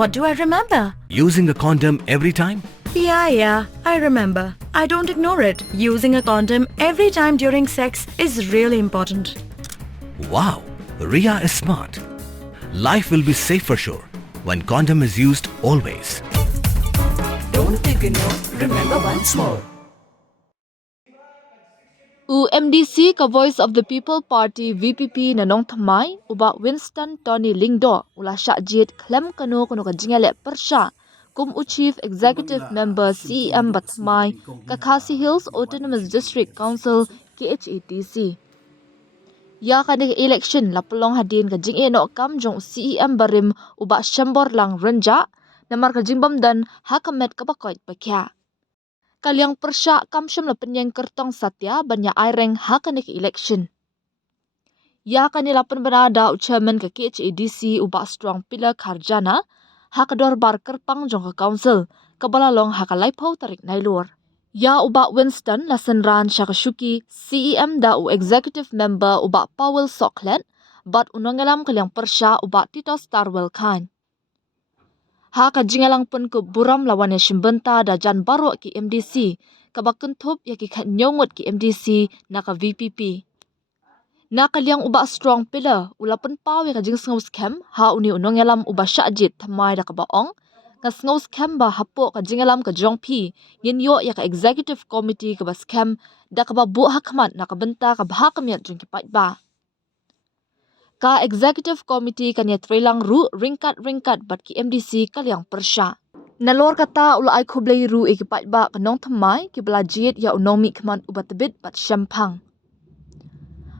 What do I remember? Using a condom every time? Yeah, I remember. I don't ignore it. Using a condom every time during sex is really important. Wow, Ria is smart. Life will be safe for sure when condom is used always. Don't ignore, remember once more. MDC ka Voice of the People Party VPP na nong thamai uba Winston Tony Lingdo ula syajit klem kanu ka jingale persya kum Chief Executive Member CEM Batmai ka Khasi Hills Autonomous District Council KHATC. Ya kani election lapulong hadin ka jing no kam jong CEM barim uba syambor lang renja namar ka jingbam dan hakamet ka bakoit pakya. Kaliang persya kamsyam la penyeng kertong satya banya aireng hakanik election. Ya kanila penberada chairman ke KHADC uba strong pillar Kharjana hakador bar kerpang jong ke council kebalalong hakalaipau tarik nailur. Ya uba Winston lasenran syakashuki CEM da executive member uba Powell Socklet bat unongalam kaliang persya uba Tito Starwell Khan. Haka jingalang pun ke buram lawan yang shimbenta da jan baru ki MDC kabakun thup ya ki khat nyongot ki MDC na ka VPP. Na kaliang uba strong pillar ulapan paw ya ka jing sngaus scam ha uni unong yalam uba syajit thamai da ka baong nga sngaus scam ba hapo ka jingalam ka jongpi yin yo ya ka executive committee ka ba scam da ka ba bu hakmat na ka benta ka bahakamiat jong ki ba. Ka executive committee kanya trelang ru ringkat bat ki MDC kaliang persya. Nalor kata ula ai khublei ru ikipat ba kanong thamai ki belajit ya unomi kman ubat tebit bat syampang.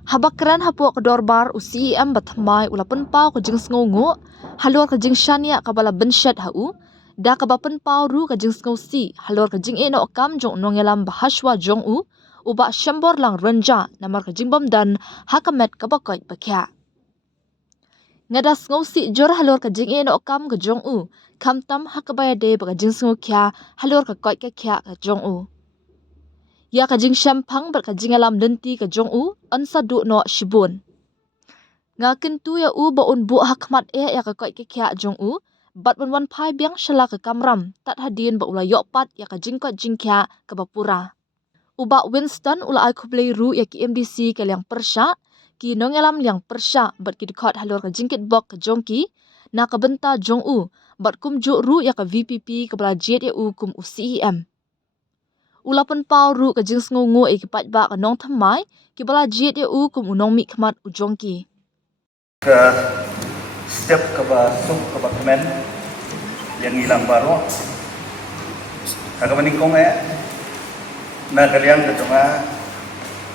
Habakran hapo ka dorbar u CEM bat thamai ula penpau ka jing sngongo halor ka jing syania ka bala benshat hau da ka ba penpau ru ka jing sngo si halor ka jing eno kam jong nongelam bahaswa jong u uba syambor lang renja namar ka jing bamdan hakamet ka bakoit bakya. Ngadas ngosi jor halor ka jing eno kam ka jong u kam tam hakabaya de ba jing sngo kya halor ka koi ka kya ka jong u ya ka jing shampang bar ka jing alam lenti ka jong u ansa du no shibun nga kentu ya u ba un bu hakmat ya ka koi ka kya jong u bat wan phai biang shala ka kamram tat hadin ba ula yopat ya ka jing ko jing kya ka bapura uba Winston ula ai khublei ru ya ki MDC ka liang persya ki nongelam liang persya bat ki dikhat halor ka jingkit bok ka jongki na ka benta jong u bat kum ju ru ya ka VPP ka belajit ya u kum u CEM ulapan pau ru ka jing sngongo e ki pat ba ka nong thamai ki belajit ya u kum unong mi khmat u jongki ka step ka ba suk ka ba kemen yang ilang baro ka maningkong na kaliang ka tunga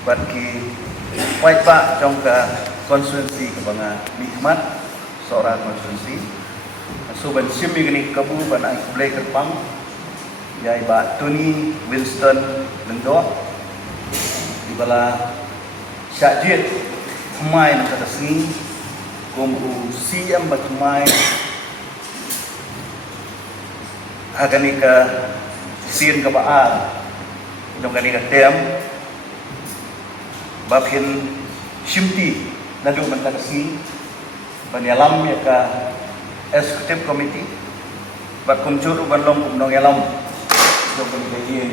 bat ki White Pak trong ka konstituensi ka banga mikmat seorang konstituensi so ban simi gani kabu ban ai play kerpang yai ba Tony Winston Lendo di bala syajit thamai na katasni kum u CM ba thamai agani ka sin ka ba dong gani ka tem Bapin Shimti nadu mentakasi banyalam ya ka executive committee bat kumcur banlong kumnong yalam do pemilihan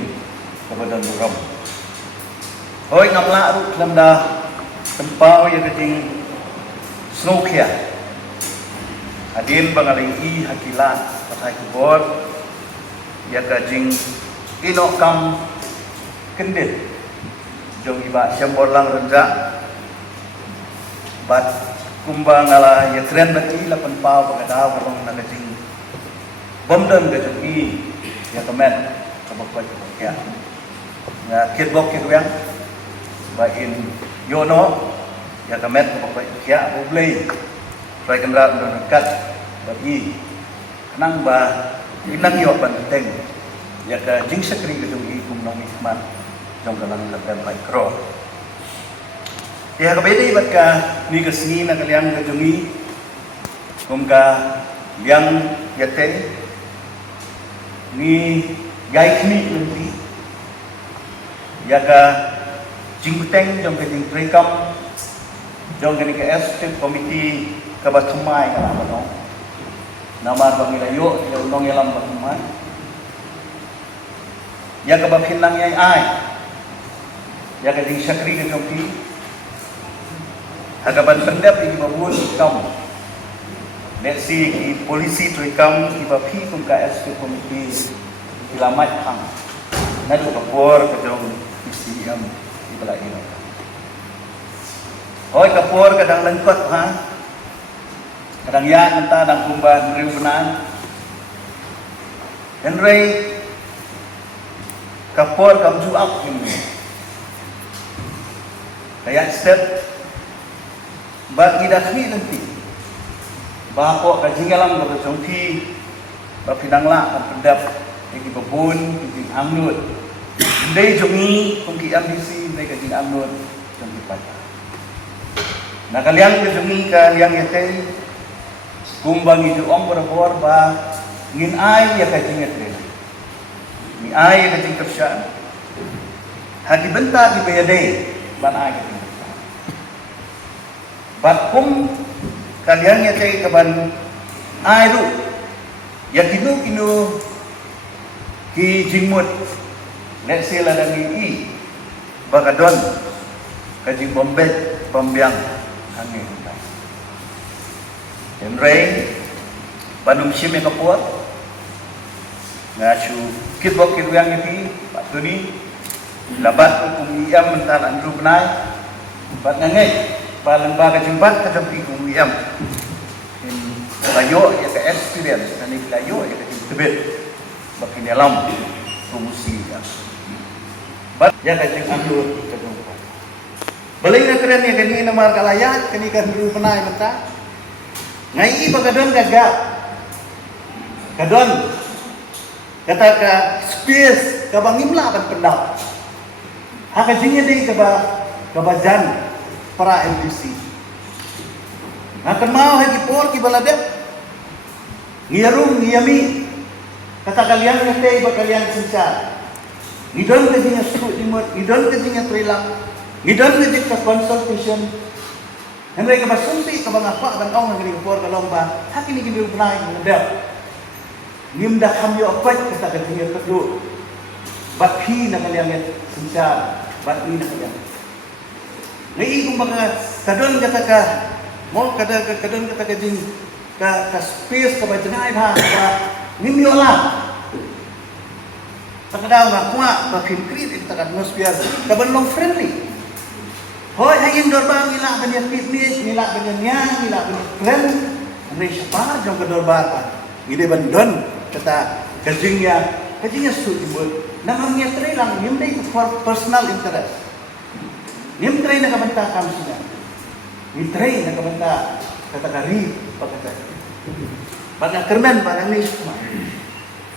kepada buram hoi ngamla ru lamda tempau ya keting snokia adin bangaling I hakilat patai kubor ya kajing inokam kendit jong iba syambor lang renja bat kumbang ala ya keren bagi lapan pau pagada warong nagajing bomdon ga jong I ya kemen kabakot ya nga kitbok kitwang ba in yono ya kemen kabakot ya ublay rai kendra kat bagi nang ba inang yo banteng ya ka jing sekri ga jong I kumnong ikmat trong kalang laban mikro. Ya kabedi bat ka ni kasni na kaliang kajungi kum ka liang yate ni gai kni lenti ya ka jingteng jong ka jing prekam jong ka ni ka executive committee ka batumai ka no Nama bang ilayo, ya unong yalam batuman. Ya kabapin lang yay ay. Ya kading syakri ke jompi. Hagaban pendap ini babun kam. Nesi ki polisi tu kam ibapi kum ka SK komiti ilamat hang. Nadu kapor ke jom PCM ibala ini. Hoi kapor kadang lengkot ha. Kadang ya entah dan kumban riu benan. Henry kapor kam juak ini. Kayak step bagi dakni nanti. Bapak kajingalam bapa jongki bapinangla pendap yang babun di amnut. Ndai jongi kumki ambisi ndai kajing amnut jongki pada. Nah kalian kejongi kalian yate kumbang itu om berbor ba ngin ai ya kajing yate. Ni ai kajing kerjaan. Haki bentar di bayadai ban ai kajing. Bat kum kalian yate kaban ai ru ya kinu ki jingmut let's say la dangi I bakadon kajing bombet bombyang angin Henry banum sim yang kapuat ngacu kitbok kiruyang itu patuni labat hukum iam mental andru benai bat ngangai palembaga jembat ke jampi kumiyam layo ya ke experience dan layo ya ke tebet bakin dalam promosi ya bat ya ke jeng ambil ke jempat balik na keren ya kini nomor kalayat kini kan dulu penai menta ngai bagadon gagak kadon kata ka space ka bangimla ban pendap haka jingnya dei ka bajan para LDC. Akan mau hagi por ki baladep. Ngiarum ngiyami. Kata kalian ngete iba kalian sinca. Ngidon ke jinya suku dimut, ngidon ke jinya trilang. Ngidon ke jinya consultation. Henry ka basunti ka bangapa ban ong ngini por ka lomba. Haki ni gini benai ngadap. Ngimda kamyo apat kata ka jinya kedua. Bakhi na kalian sinca, bakhi na kalian. Ngai kung baka kadon kata ka mo kadon kata ka din ka space ka bajanay ha ka nimyo lang takadaw na kuha ba create ita ka atmosphere ka banlong friendly hoy hangin dorba nila banyan picnic nila banyan yang nila banyan friend ano siya pa jong ka dorba pa ide bandon kata kajingnya suibut namanya tre lang yung day for personal interest Nim tray na kabanta kami sila. Nim tray na kabanta katakari pagkata. Bang kerman bang ni semua.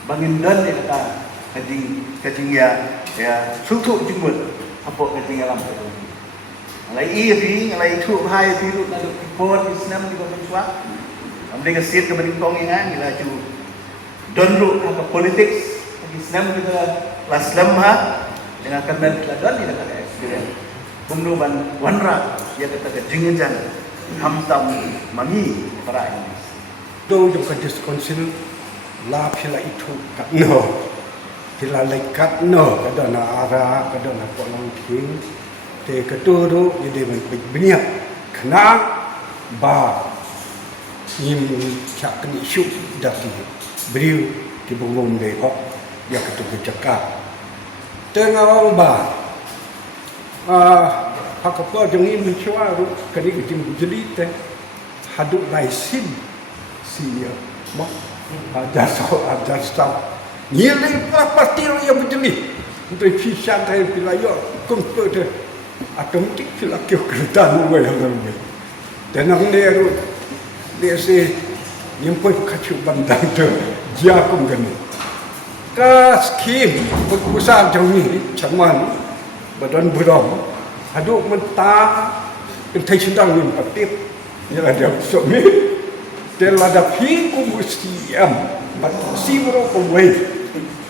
Bangin don ni kata kajing ya sutu jumut apa kajing alam tu. Alai iri alai tu bahaya biru lalu port Islam di bawah suak. Ambil kesir ke banding tong yang ila ju don ru ke politics Islam kita laslam ha dengan kerman don ni kata experience. Pemnuban wanra ya kata jingan hamtam mami para ini. Do yung kadiskonsil la pila itu kat no pila lekat no kada na ara kada na polong king te keturu jadi men banyak kena ba im chak ni syuk dati beriu di bungum de hok ya ketu cakap tengah orang ba hakapa jangi mencuaru kali kecil jeli teh haduk laisin sia mak ajar staf nilai pasti yang berjeli untuk fisyan teh wilayah komputer otomatik filakio kerutan mulai yang lebih dan ang dia si nyempoi kacu bandang tu jakum kan ka skim berusaha jangi caman badan buram aduk mentah entai sedang min patip ya ada suami del ada fiku mustiam batasi bro kowai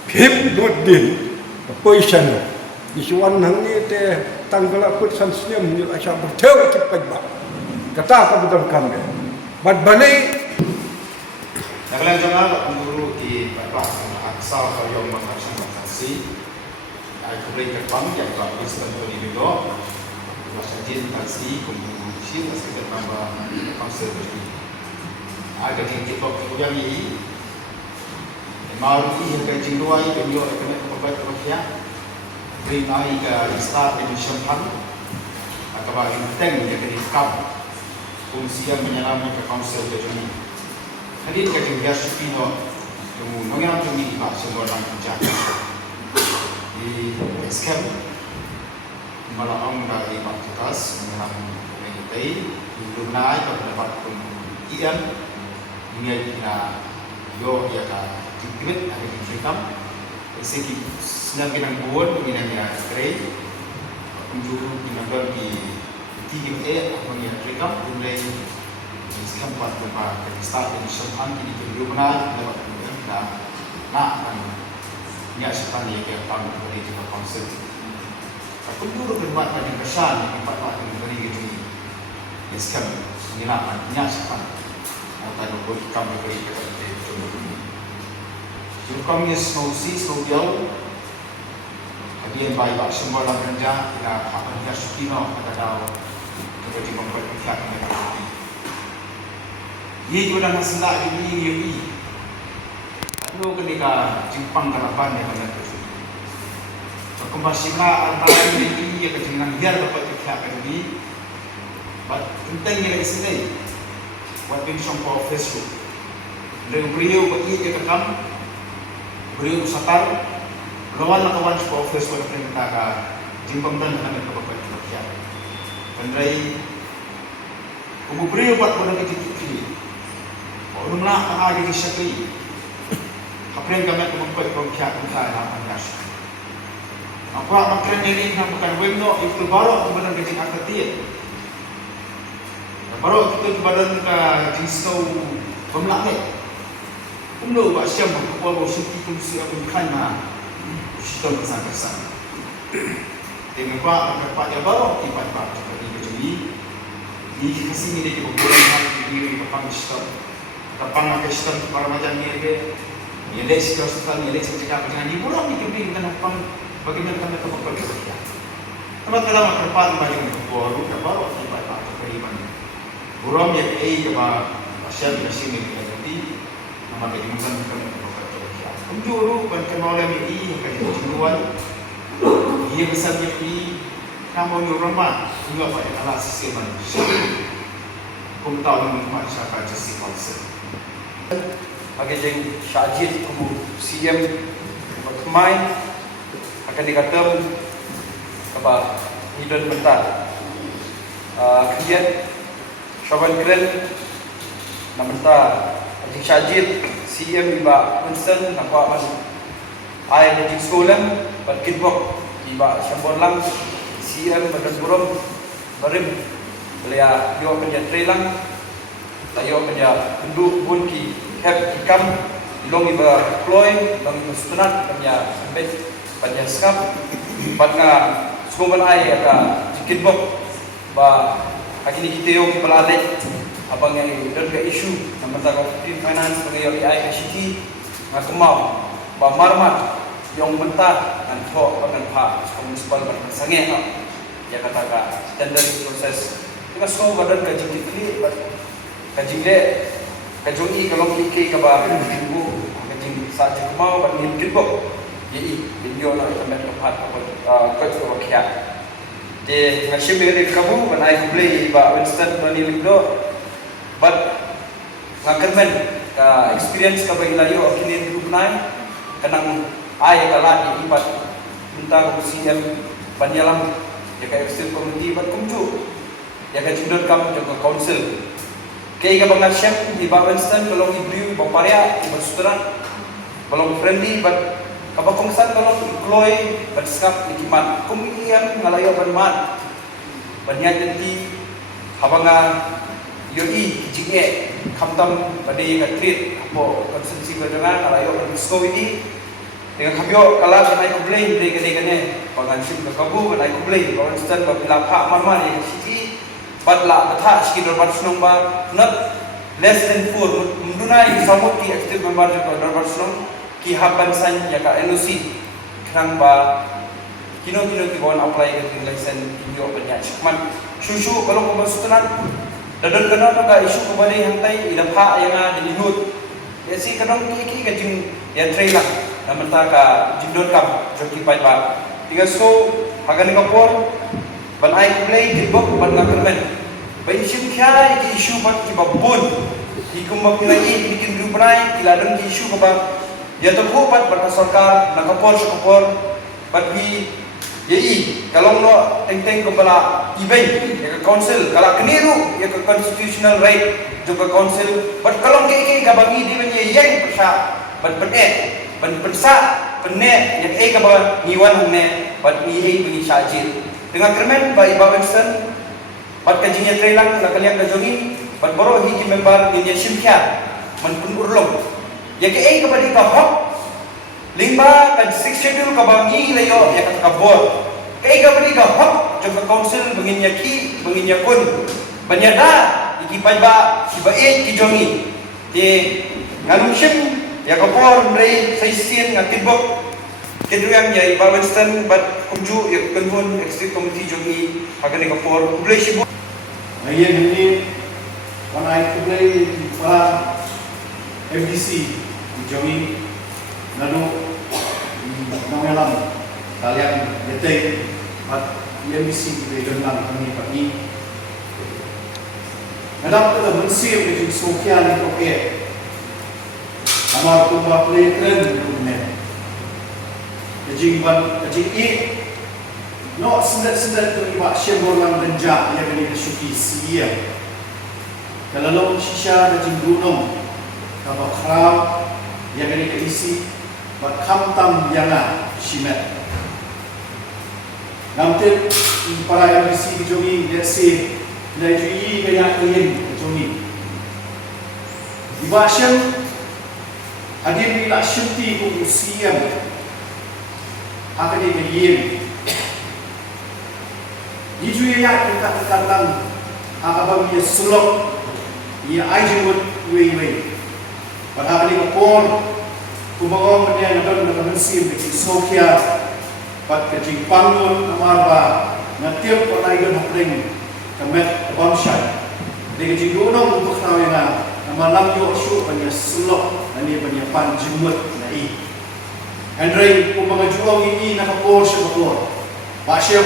pip dudin position isuan nang ni te tanggal put sansnya ni asya berteu cepat ba kata ka betul kan bad balai Naglang jangan guru di kelas aksal kayong mengkaji mengkaji. Aku boleh terbang yang tak bisa di video. Masa jin kasih kemudian masih bertambah konsep ini. Ada yang kita yang ini. Malu ini yang jindua ini video akan kepada kerja. Bring ai ke start in Champagne. Atau bagi tank yang dikap. Fungsi yang menyelamatkan konsep ini. Hadir ke jumlah Filipino yang mengenal kami di bahasa orang kerja di eskem malam dari Pakistan mengenal komunitas di Brunei terdapat kemudian ini kita yo ya ka dikit ada di Vietnam segi senang binang buat binangnya keren penjuru binang di TGA mengenal Vietnam mulai sempat beberapa start dari Champagne di Brunei lewat kemudian kita nak niat sepan yang kita tahu dari juga konsep. Aku dulu berbuat pada kesan yang empat dari itu ini. Sekarang niat niat sepan atau buat kami beri kepada itu. Jadi kami snow jauh. Kemudian baik semua orang kerja kita akan niat supino kita tahu kita juga memperbaiki mereka. Ia juga masalah ini. Aku ketika Jepang kerapan yang mana tu. Kembasilah antara ini yang kejengan biar dapat kita ini. But penting yang sini. Buat pensong po Facebook. Dan beliau bagi kita kam. Beliau satar. Lawan kawan po Facebook yang kita ka Jepang dan kami dapat kita. Pandai. Kamu beliau buat pada kita. Orang nak ada di syakri. Kapren kami membuat program kita dalam anjas. Apa makren ini nak bukan webno itu baru kemudian kecil aktif. Baru kita badan ke jinsau pemlaknya. Umno basyam apa syukur fungsi apa kana. Sistem kesan-kesan. Dengan pak ya baru tiba seperti begini. Di kasih ini kita boleh diri kepada sistem. Kapang nak sistem para macam ni ke, nilai sistem nilai seperti apa ni buram ni kami dengan kapang bagaimana kami kapang bekerja. Tempat kalau tempat bagi baru baru tempat apa keriman. Buram yang kepa asyik mesin ni jadi nama bagi mungkin kami bekerja. Penjuru bantuan oleh ini yang kami tujuan. Ia besar jadi kamu ni rumah juga pada alas sistem. Kamu tahu rumah siapa jadi konsep. Bagi jeng Syajid kubu CM Kemai akan dikatakan kepada hidun bentar kemudian Syaban Keren nak bentar jeng Syajid CM iba Winston nampak ayah jeng sekolah berkitbok iba Syambon Lang CM Badan Buram Barim beliau dia kerja trailang tayo kanya penduk pun ki have ikam ilong iba ploy long iba sunat kanya sampai kanya skap patna sukuman ai ata kitbok ba agini kita yo ki balale abang yang dan ke isu nama ta finance pengayo ai city ngakumau ba marmat yang mentah dan ho akan pa municipal bersange ya kata ka tender proses kita semua badan gaji dikli kajing le kajong I kalau ikay ka ba ibu kajing sa mau ba ni kitbok ye video na itamet ka pat ko kya de ngashim be kabu ba nai play ba Winston Tony Lindo but ngakermen ka experience ka ba ilayo kini group nai kanang ay kala ipat minta ko CM panyalam ya ka extend committee bat kumju ya ka judot kam jo council kaya ka bang chef di Winston kalau ibrew bang parya ibang sutra kalau friendly but kabakong san kalau employ but skap ikiman kumiyan ngalayo ban man banya jadi habang yoi jinge kamtam badai ka treat apo konsensi ka dengan ngalayo ban sko ini dengan kabyo kala kanay ko blame day kane pangansim ka kabu kanay ko blame Winston babila pa marmar ya city badla batha skidor bat sunong ba nat less than 4 mendunai samut ki active member ko darbar sunong ki haban san ya ka NOC krang ba kino ki bon apply ke license ki yo banyak man susu kalau ko masutunan dadon kana ka isu ko bari hantai ida pha yang ada di lut ya si kadang ki ka jing ya trailer naman ta ka jindon kam joki pai ba tiga so hagan ka por ban ai play di bok ban na kermen bai sim kya ki isu bat ki babun ki kumba pilai bikin grup rai kiladon ki isu ka ba ya to ko bat ban sarkar na ka por bat bi Jadi kalau no teng kepala IBI ya ke council kalau keniru ya ke constitutional right juga council but kalau ke gabangi di punya yang persa ban pensa penne yang ka ba niwan ne but ni bunyi syajil dengan kermen ba Winston but kajinya trailang na kalian ka jogi but boro hi member ni simkya man pun urlong ya ke ka ba di ka hok limba kan 6 schedule ka bangi layo ya ka board kay ka bari ka hok jog ka council bangin ki bangin kun banyada ikipay ba si bae ki jongi te nganong sim ya ka por mray sa isin nga tibok keduyang ya iba Winston but kumju ya kunhun executive committee jongi agani ka por blay sibo ngayon ini panay kublay para FDC jongi nanu nangalam kalian detik at EMBC region lang kami pagi nadap ito mensip ng sukyan ito kaya amar kumba play trend rumen kajing i no sendat tu iba syembor lang renjak yang ini kesuki siya kalalong sisya kajing gunung kabak kram yang ini keisi bat kamtam yana shimet namte para MBC jogi desi dai jui kaya yin jogi dibasyan hadir ni la shunti ku usiam akade yin di jui ya kita katakan akabam ya sulok ya ajimut wei pada hari kapor kumbawa menya nadon na kansim di Sokia pat kajing pangun amarba na tiap ko na igon hapring kamet bamshay de kajing gunong untuk nawe na malam yo shu panya slok ani panya panjumut na i Andre kumbaga juang ini na kapor sa kapor ba siya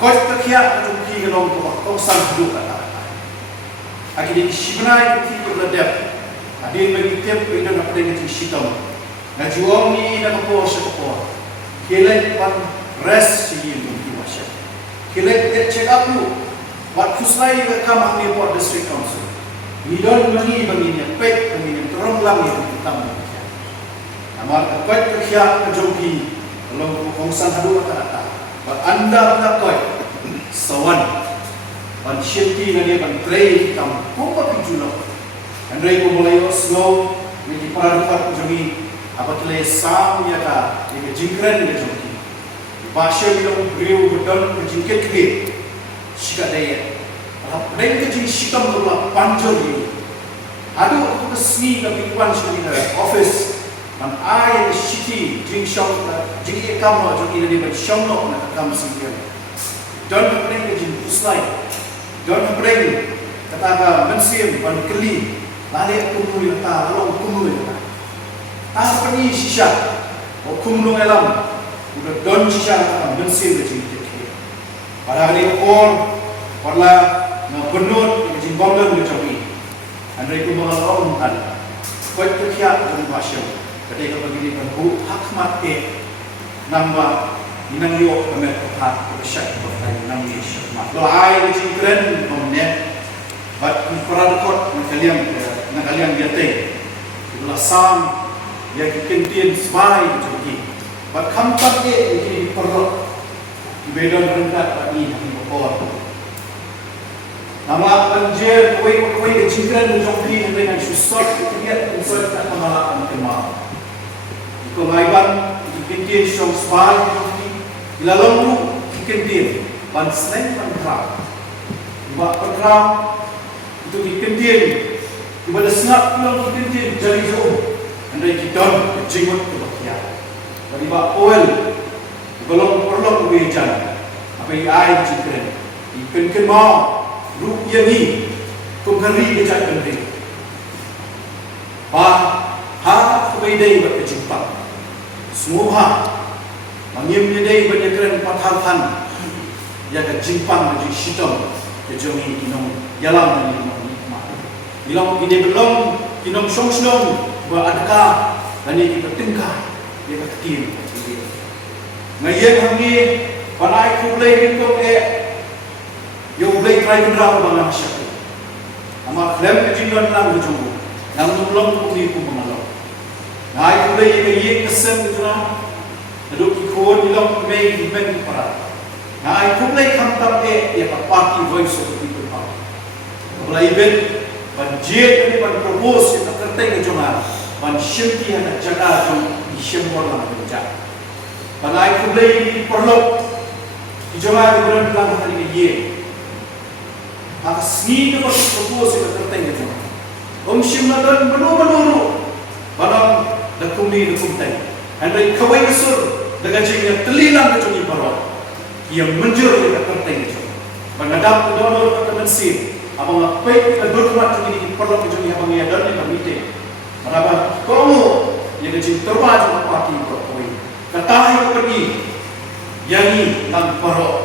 ko takya tumki galong ko sang du kata akidi shibnai ki ko ladep adin bagi tiap ko ina na pring ti shitam na juang ni na kapor sa kapor kilek pan rest si yin di wasya kilek check up lu wat kuslai ke kamah ni port district council ni don bagi banginya pek banginya terong lang yang hitam amar ka kya ka jogi long kongsan hadu kata bat anda koi sawan ban shifti na ni ban trade hitam pompa pijulo andai ko mulai slow ni para dapat jogi apatle sam ya ka ni jingkren ni joki basha bilong riu bedon jingket ke shika daya apre ke jing shikam la panjor ni adu aku kesni ka pikwan shini office man ai shiti jing shop jing ekam joki ni ban shomno na kam singya don apre ke jing puslai don apre kata ka mensim ban keli lali aku muli ta long kumuli ta apa ni sisya hukum nung elam udah don sisya akan bensin kecil kecil pada hari or pada na benut kecil bangdan kecoki andai ku mengalami kan kau kerja dari pasien ketika begini perlu hakmat nambah inang yo kemet hak bersyak berkait nang syakmat doai kecil keren memnet bat peradukot nakalian biate itulah sam ya kentin sbai jogi bat kampak ini perlu bedon rendah bagi hapor nama banjir kue jingkran jogi dengan susot lihat insert tak kemalakan kemal kemaiban kentin shong sbai jogi ilalong kentin ban slang ban kram ba kram itu kentin Ibadah sengat pulang kita jari jauh. Andai kita jenggot ke bahagia. Bagi bak oil, belum perlu kebejan. Apa yang air cikren, ikan kemau, rupiah ni, kongkari kejat kendri. Ha kebedai berkejutan. Semua mangim yedai berjekren pathalhan. Ya kejimpang majik sitom kejongi kinong yalam ni nikmat. Bilang ini belum kinong song beradakah dan ini bertengkar dia ketim. Ngayen hangi panai kulai bintung yo boleh try kendra bang masyarakat. Ama klem kejingan lang kejunggu. Nang nulong kuni ku mengalok. Ngai kulai ye kesen kejuna. Aduk ikon ilong mei dimen para. Ngai kulai khantam ya party voice of the people power. Kulai ben banjir ni ban propose kita kertai kejuna. Ban syenti ada jaga jong di syembol lang kerja. Panai kulai ni perlu kejuna di bulan hari ye. Atas ni kita propose kita kertai kejuna. Shim nadan menuru barang dakumi dakumtai. Andai kawai kesur dagajingnya telilang kejungi barang. Yang menjur kita kertai kejuna. Banadap donor kita mensir. Abang ngapai kita berkhidmat ini perlu kejungi abang ia dan kita meeting. Marabah kamu yang kejing terbaik dalam parti kawai. Katahi pergi. Yani lang barang.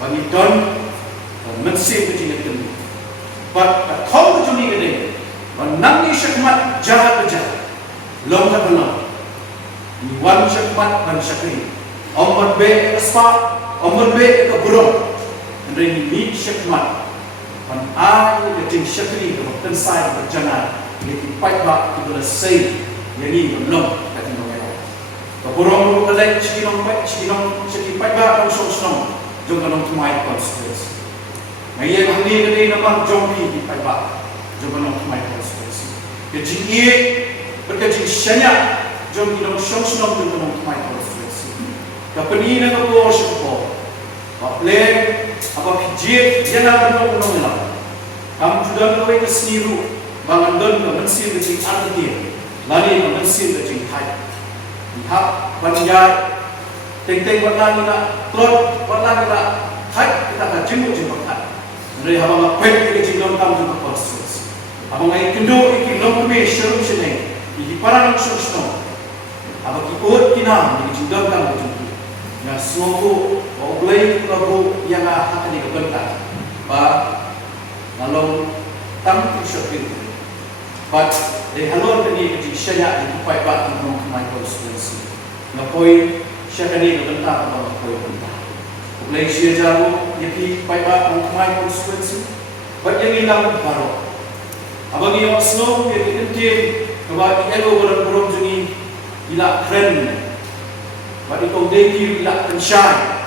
Bagi don mensir kejungi telu. But kau kejungi kedai. Menangi syakmat jahat berjahat. Longkat benar. Iwan syakmat dan syakri. Omar be kespat. Omar be keburung. Andai ini syakmat. Man ai kecing syakri kebensai berjalan. Ini pipe bak kita selesai. Jadi belum kata mereka. Keburung kelek cikinong cikin pipe bak langsung senang. Jom kanong tumai konstitusi. Ngayon hari ini nampak jompi di pipe bak. Jom kanong tumai konstitusi. Kecing ia berkecing syanyak. Jom kanong senang jom kanong tumai konstitusi. Kapeni na kapo siapa? Bapleng apa pijit jangan kanong lang. Kamu sudah kawai keseniru. Bangan don ke mensir kecing arti. Lari ke mensir kecing hai. Lihat panjai. Teng-teng warna kita klot warna kita hai kita akan jenguk hai. Dari abang pet kecing don kamu juga konstitusi. Abang ai kendo iki long keme syerum seneng. Iki parang susno. Abang ikut kina iki don kamu juga. Na semua oblay lagu yang akan dikebentak. Ba lalu tam shoping. But they halon tadi kecil syariah di pipe bat untuk my constituency. Ngapoi syariah ni kebentak atau ngapoi bentak. Oblay syariah jauh di pipe bat untuk my constituency. But yang hilang baru. Abang yang snow yang dikentir kebat elo berang juni ila keren. But ikau deki ila pensyai.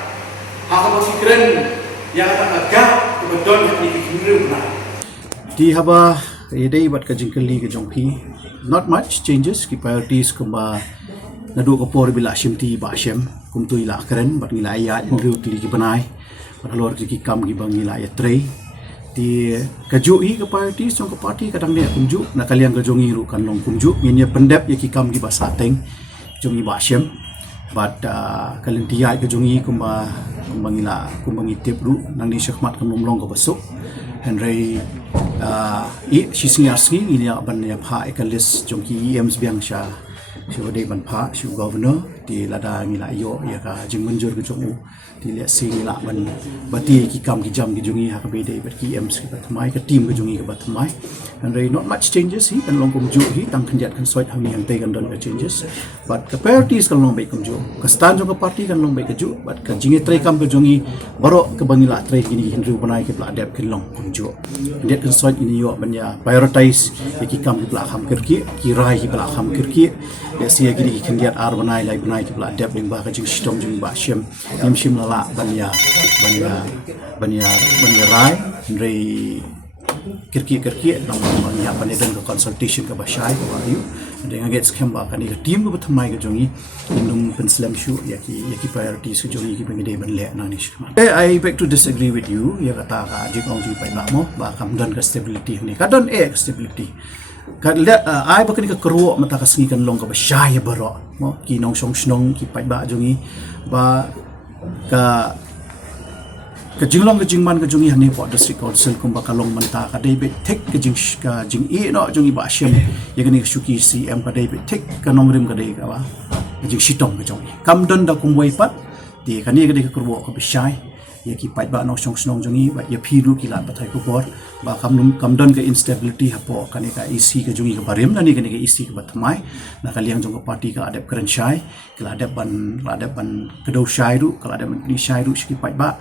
Hak apa keren yang akan agak kebetulan yang dikentir benar. Di haba yedai bat kajing keli ke jongpi not much changes ki priorities kumba nadu kapor bila shimti ba shem kum tu ila keren bat ngila ya ndu tili ki banai bat lor ki kam ki bang ngila ya trei di kajui ke priorities jong ke parti kadang dia kumju na kalian ke jongi ru kan long kumju nya pendep ya ki kam ki ba sateng jongi ba shem bat kalian dia ke jongi kumba ngila kumbang itip ru nang ni syakmat kam long ko besok Henry singi ini aban ya pha ekalis jongki EMs biang sha shode ban pha shu governor di lada ngila yo ya ka jingmunjur ke jongu di le sing la ban bati ki kam ki jam ki jungi ha ka be dei bat ki EMs ki batmai ka team ke jungi ka batmai and not much changes hi kan long kum ju hi tang khanjat kan soit hami han te kan don changes but the priorities kan long bai kum ju ka stand jong ka party kan long bai ka ju but ka jingi tre kam ke jungi baro ke bangila tre kini hinru banai ke pla dep kin long kum ju det kan soit ini yo banya prioritize ki kam ki pla kham kirki ki rai ki pla kham kirki ya sia gini ki khanjat ar banai lai banai ki pla dep ling ba ka jing stom jing ba shem nim shim la banya rai rei kirki nang ya panedan ka consultation ka bashay ka bayu dengan get scam ba kan team ko thamai ka jongi indum penslam shu yaki priorities ko jongi ki bangide ban le na ni shma I beg to disagree with you ya kata ka jikong ji pai ba mo ba kam dan ka stability ni ka don stability ka le ai ba kan ka kro mata ka singi kan long ka bashay baro mo ki nong song snong ki pai ba jongi ba ka jinglong ka jingman ka jungi hani po district council kung baka long manta ka David tek ka jing e no jungi ba syem ya gani shuki CM ka David tek ka nongrim ka dai ka ba ka jing sitong ka jungi kam don da kum wai pat ti ka ni ka dai ka kurbo ka bisai ya ki pai ba no song snong jungi ba ya phiru ki la pathai ko bor ba kam don ka instability hapo ka ni ka EC ka jungi ka barim na ni ka EC ka batmai na ka liang jong ka party ka adep kran shai ka adep ban kedau shai ru ka adep ni shai ru ki pai ba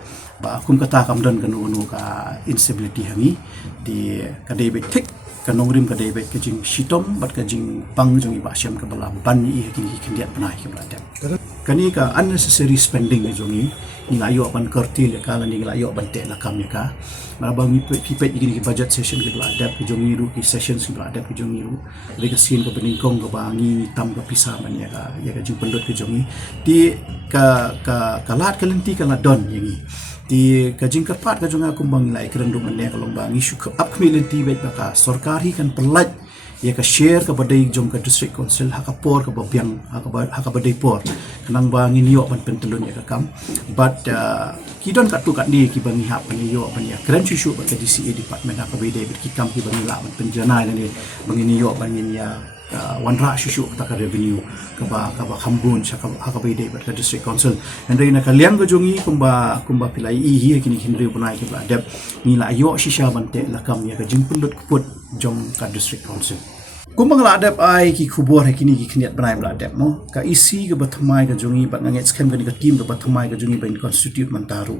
kum kata kam don kan unu ka instability hangi di kadai be tik kanongrim kadai be kajing shitom bat kajing pang jong iba syam ka balam ban i kini kendiat panai ke beladam kani ka unnecessary spending jongi ila yo ban kertil ka lan ila yo ban te la kam ka marabang pipet igini budget session ke beladam ke jongi ru ki sessions ke beladam ke jongi ru de ka sin ka beningkong ka bangi tam ka pisa man ya ka jing pendot ke jongi di ka lat ka lenti ka la don yangi di kajing kerpat kajung aku banglai kerendung meneh kalau bangi syukur up community baik baka sorkari kan pelat ya ka share ka badai jong ka district council hakapor ka babiang hakabadai por kanang bangi niyo ban pentelun ya ka kam but kidon kat tu kat ni ki bangi hap ni yo ban ya keren syukur ka DCA department hakabadai ki kam ki bangi la ban penjana ni bangi niyo bangi ya wanra syushu taka revenue kaba khambun haka bide ber district council hendai na kaliang gojongi kumba pilai hi kini hinri bunai ke adab nila ayo shisha bante lakam ya kajing pundut kuput jong ka district council kumbang la adab ai ki khubor kini ki khniat bunai bla adab mo ka isi ke bathamai ka jongi bat nganget scam ka team ke bathamai ka jongi bain constitute mantaru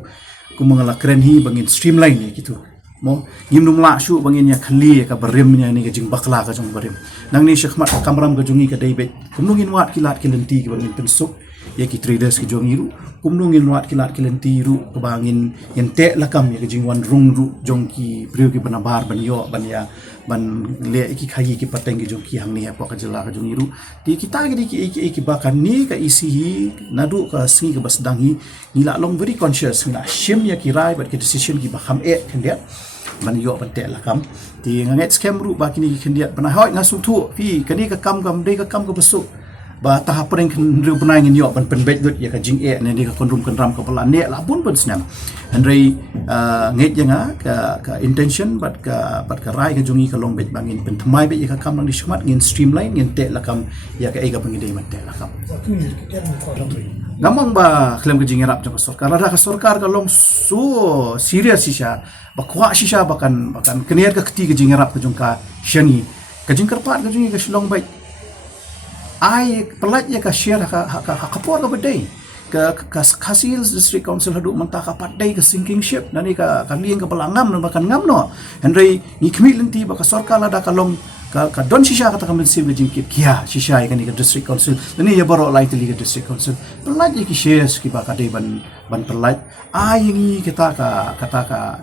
kumbang la keren hi bangin streamline ni gitu mo ngimnum la shu bangin ya khali ka barim nya ni ka jing bakla ka jong barim nang ni sykhmat kamram ka jungi ka daibet kumnungin wat kilat kilenti ka bangin pensuk ya ki traders ki jongi ru kumnungin wat kilat kilenti ru ka bangin yente lakam ya ka jing wan rung ru jong ki priu ki banabar ban yo ban ya ban le ki khagi ki pateng ki jong ki hang ni apa ka jela ka jongi ru ti kita ki bakan ni ka isi nadu ka singi ka basdang hi nila long very conscious nila shim ya ki rai but ki decision ki bakham kendiat man yo pante la kam ti nganget scam ru ba kini kendiat bana hoi ngasu thu fi kani ka kam dei ka kam ka besuk ba tahap pering ru bana ngin yo ban penbet dut ya ka jing ni ka konrum konram ka pala ne la bun snam andrei nget janga ka intention but ka rai ka jungi ka long bet bangin pen thmai be ya ka kam lang di shmat ngin streamline ngin te la kam ya ka ega bangin dei man te la kam gamang ba klem ka jing erap ka sarkar ada ka sarkar ka long so serious sisha bakwa shisha bakan keniat ka keti ka jing erap ka jung ka shani ka jing kerpat ka jungi ka shlong bai ai pelat ya ka share ka kapor ka bedai ka kasil district council hadu manta ka padai ka sinking ship nani ka liang ka balangam na bakan ngam no henry ni kmi lenti ba ka sarkar ada ka long ka don shisha kata kamen sim jingkit kia shisha ka ni ka district council nani ya baro lai teli ka district council pelat ya ki shares ki ba ka dei ban pelat ai ngi kita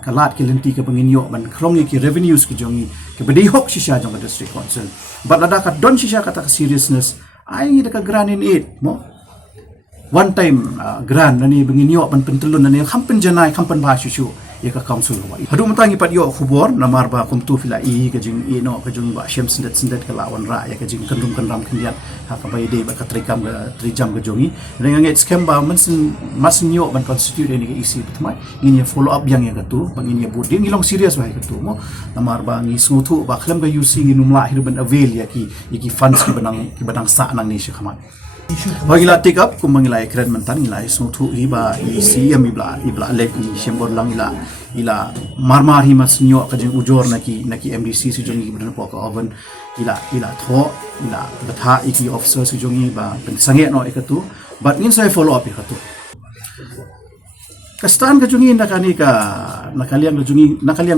ka lat ki lenti ka penginyo ban krong ki revenues ki jongi ke bedai hok shisha jong ka district council but ada ka don shisha kata ka seriousness ai ngi ka grand in it mo one time grand nani benginyo ban pentelun nani kampen janai kampen ba shishu ya ka council wa hadu matangi pat yo khubor namar ba kum tu fila i ka jing i no ka jing ba shem sendet ka lawan ra ya ka jing kendum kendam kendiat ha ka bai de ba ka trikam ka trijam ka jongi dengan nget scam ba masin yo ban constitute ni ka isi betmai ngin ya follow up yang ya ka tu bangin ya budin ngilong serious ba ka tu mo namar ba ngi smutu ba khlam ka uc ngi numla hidu ban avail ya ki funds ki banang sa nang ni shikhamat bagila take up kumangila kren mantan ila smutu iba isi am ibla lek ni shembor lang ila marmar hi masnyo ka jing ujor naki MDC si jongi ibran po ka oven ila tho ila batha iki officer si jongi ba pensange no ikatu but ngin sai follow up ikatu kastan ka jungi nakaliang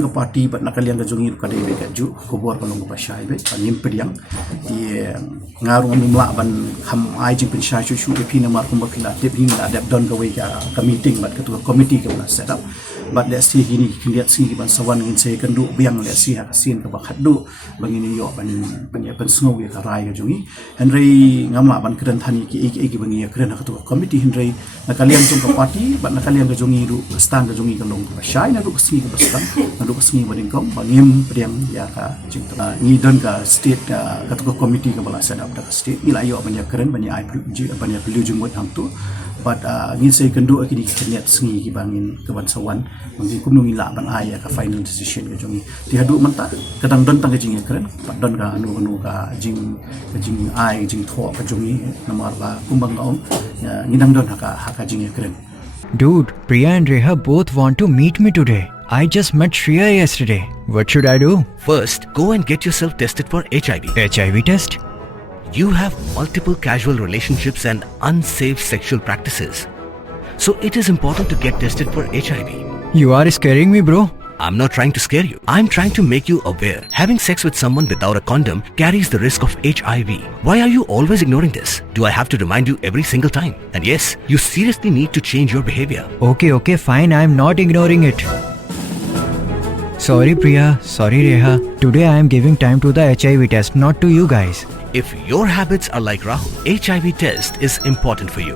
ka party but nakaliang ka jungi ka dei ka ju kubor kalong pa shai be panim pediang di ngarung numla ban ham ai jing pen shai shu epi na mar kum bakila tip hin adap don ka we ka meeting but ka tu committee ka set up but let's see gini lihat sini ban sawan ngin se kan du biang let's see ha sin ka bakat du bangin yo ban ban snow ya ka rai ga jungi henry ngama ban kren thani ki bangi kren ha tu committee henry nakalian chung ka party ban nakalian ga jungi du stang ga jungi ka long ba shai na du sini ka bastan na du sini ban kom bangim priang ya ka jing ni don ka state ka tu committee ka bala set up da state ila yo ban ya kren ban ya ban ya pelu jung wat ham tu but ngin se kan du akini keniat sengi ki bangin ke ban sawan mungkin kum nungi la ban ai ka final decision ka jongi ti hadu manta kadang don tang jing keren pat don ka anu ka jing ai jing tho ka jongi nomor ba kum bang om ngidang don ka jing keren. Dude, Priya and Reha both want to meet me today. I just met Shreya yesterday. What should I do? First, go and get yourself tested for HIV. HIV test? You have multiple casual relationships and unsafe sexual practices. So it is important to get tested for HIV. You are scaring me, bro. I'm not trying to scare you. I'm trying to make you aware. Having sex with someone without a condom carries the risk of HIV. Why are you always ignoring this? Do I have to remind you every single time? And yes, you seriously need to change your behavior. Okay, fine. I'm not ignoring it. Sorry, Priya. Sorry, Reha. Today I am giving time to the HIV test, not to you guys. If your habits are like Rahul, HIV test is important for you.